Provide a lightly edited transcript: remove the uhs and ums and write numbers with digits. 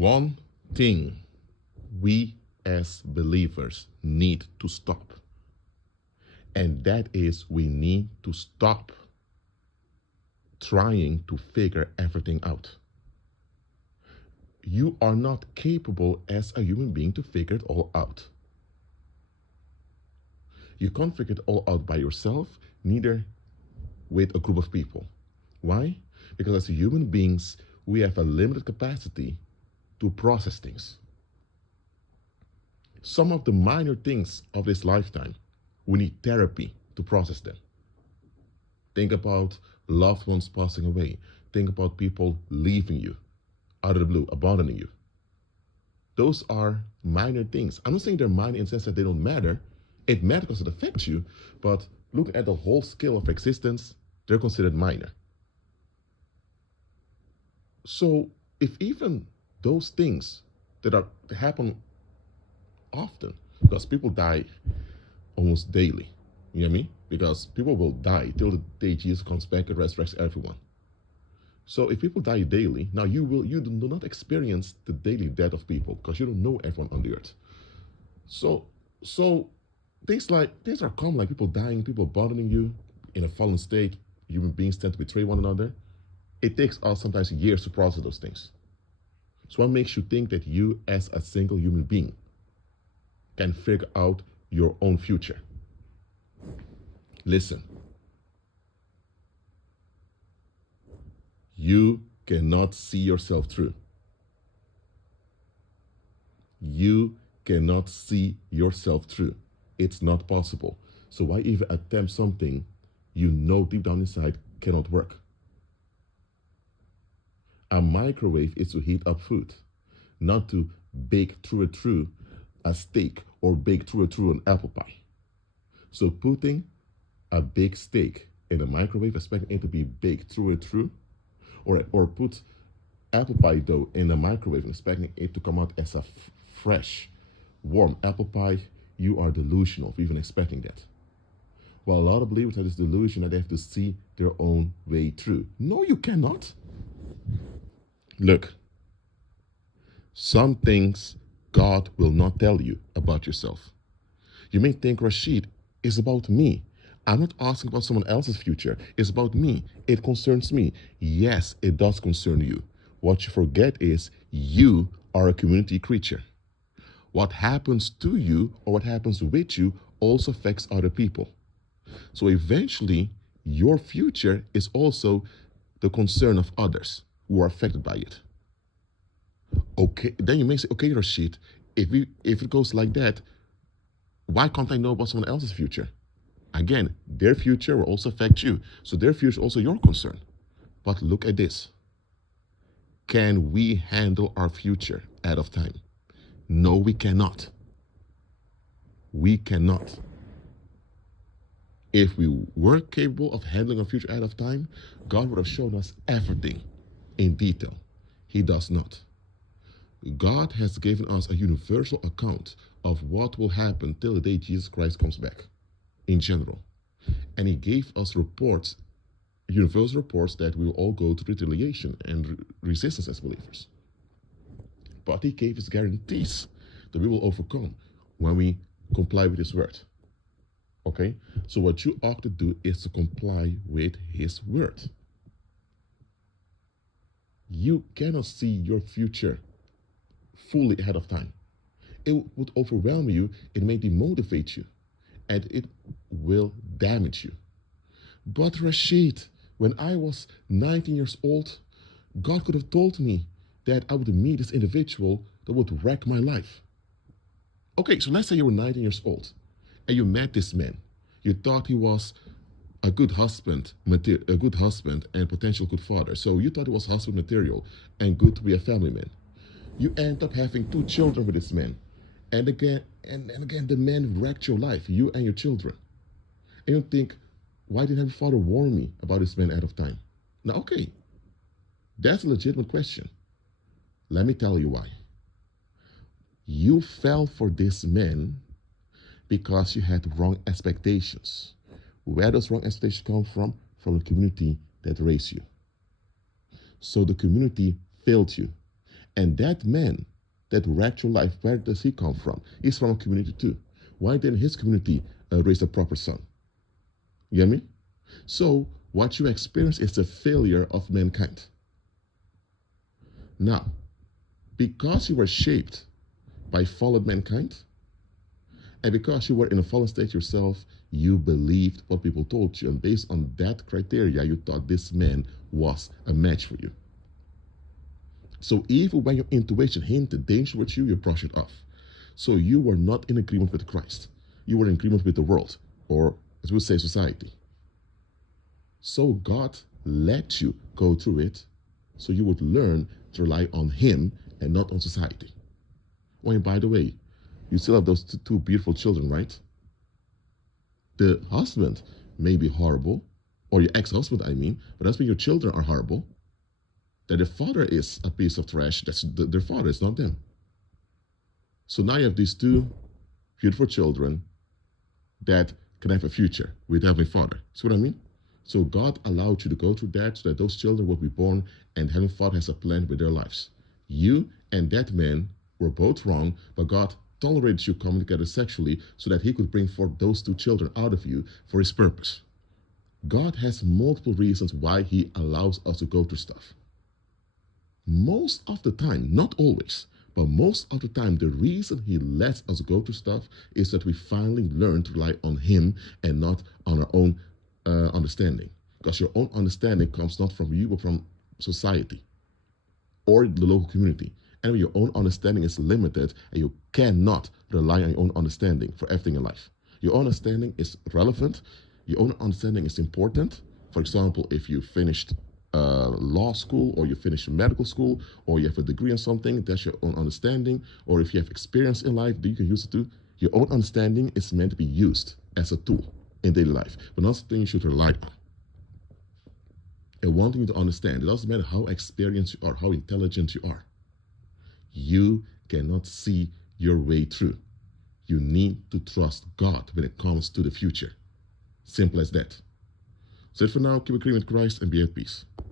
One thing we as believers need to stop, and that is we need to stop trying to figure everything out. You are not capable as a human being to figure it all out. You can't figure it all out by yourself, neither with a group of people. Why? Because as human beings, we have a limited capacity to process things. Some of the minor things of this lifetime, we need therapy to process them. Think about loved ones passing away. Think about people leaving you out of the blue, abandoning you. Those are minor things. I'm not saying they're minor in the sense that they don't matter. It matters because it affects you, but looking at the whole scale of existence, they're considered minor. So if even those things that happen often, because people die almost daily, you know what I mean? Because people will die till the day Jesus comes back and resurrects everyone. So if people die daily, now you do not experience the daily death of people because you don't know everyone on the earth. So things are common, like people dying, people abandoning you in a fallen state, human beings tend to betray one another. It takes us sometimes years to process those things. So what makes you think that you as a single human being can figure out your own future? Listen. You cannot see yourself through. You cannot see yourself through. It's not possible. So why even attempt something you know deep down inside cannot work? A microwave is to heat up food, not to bake through a steak or bake through an apple pie. So putting a big steak in a microwave, expecting it to be baked through, or put apple pie dough in a microwave and expecting it to come out as a fresh, warm apple pie, you are delusional for even expecting that. Well, a lot of believers have this delusion that they have to see their own way through. No, you cannot. Look, some things God will not tell you about yourself. You may think, Rashid, it's about me. I'm not asking about someone else's future. It's about me. It concerns me. Yes, it does concern you. What you forget is you are a community creature. What happens to you or what happens with you also affects other people. So eventually, your future is also the concern of others who are affected by it. Okay, then you may say, okay, Rashid, if it goes like that, why can't I know about someone else's future? Again, their future will also affect you. So their future is also your concern. But look at this. Can we handle our future ahead of time? No, we cannot. We cannot. If we were capable of handling our future ahead of time, God would have shown us everything in detail. He does not. God has given us a universal account of what will happen till the day Jesus Christ comes back, in general. And he gave us reports, universal reports, that we will all go through retaliation and resistance as believers. But he gave us guarantees that we will overcome when we comply with his word. Okay? So what you ought to do is to comply with his word. You cannot see your future fully ahead of time. It would overwhelm you, it may demotivate you, and it will damage you. But Rashid, when I was 19 years old, God could have told me that I would meet this individual that would wreck my life. Okay, so let's say you were 19 years old and you met this man. You thought he was a good husband and potential good father. So you thought he was husband material and good to be a family man. You end up having 2 children with this man. And again, the man wrecked your life, you and your children. And you think, why didn't my father warn me about this man ahead of time? Now, okay, that's a legitimate question. Let me tell you why. You fell for this man because you had wrong expectations. Where does wrong expectations come from? From the community that raised you. So the community failed you. And that man that wrecked your life, where does he come from? He's from a community too. Why didn't his community raise a proper son? You get me? So what you experience is the failure of mankind. Now, because you were shaped by fallen mankind, and because you were in a fallen state yourself, you believed what people told you. And based on that criteria, you thought this man was a match for you. So even when your intuition hinted danger with you, you brush it off. So you were not in agreement with Christ. You were in agreement with the world, or as we would say, society. So God let you go through it so you would learn to rely on him and not on society. Well, by the way, you still have those two beautiful children, right? The husband may be horrible, or your ex-husband, I mean, but that's when your children are horrible. That their father is a piece of trash, that's their father, it's not them. So now you have these two beautiful children that can have a future with Heavenly Father. See what I mean? So God allowed you to go through that so that those children will be born and Heavenly Father has a plan with their lives. You and that man were both wrong, but God tolerated you coming together sexually so that he could bring forth those two children out of you for his purpose. God has multiple reasons why he allows us to go through stuff. Most of the time, not always, but most of the time, the reason he lets us go through stuff is that we finally learn to rely on him and not on our own understanding. Because your own understanding comes not from you, but from society or the local community. And when your own understanding is limited, and you cannot rely on your own understanding for everything in life. Your own understanding is relevant. Your own understanding is important. For example, if you finished law school, or you finished medical school, or you have a degree in something, that's your own understanding. Or if you have experience in life that you can use it to, your own understanding is meant to be used as a tool in daily life, but not something you should rely on. And wanting to understand, it doesn't matter how experienced you are, how intelligent you are. You cannot see your way through. You need to trust God when it comes to the future. Simple as that. So for now, keep agreeing with Christ and be at peace.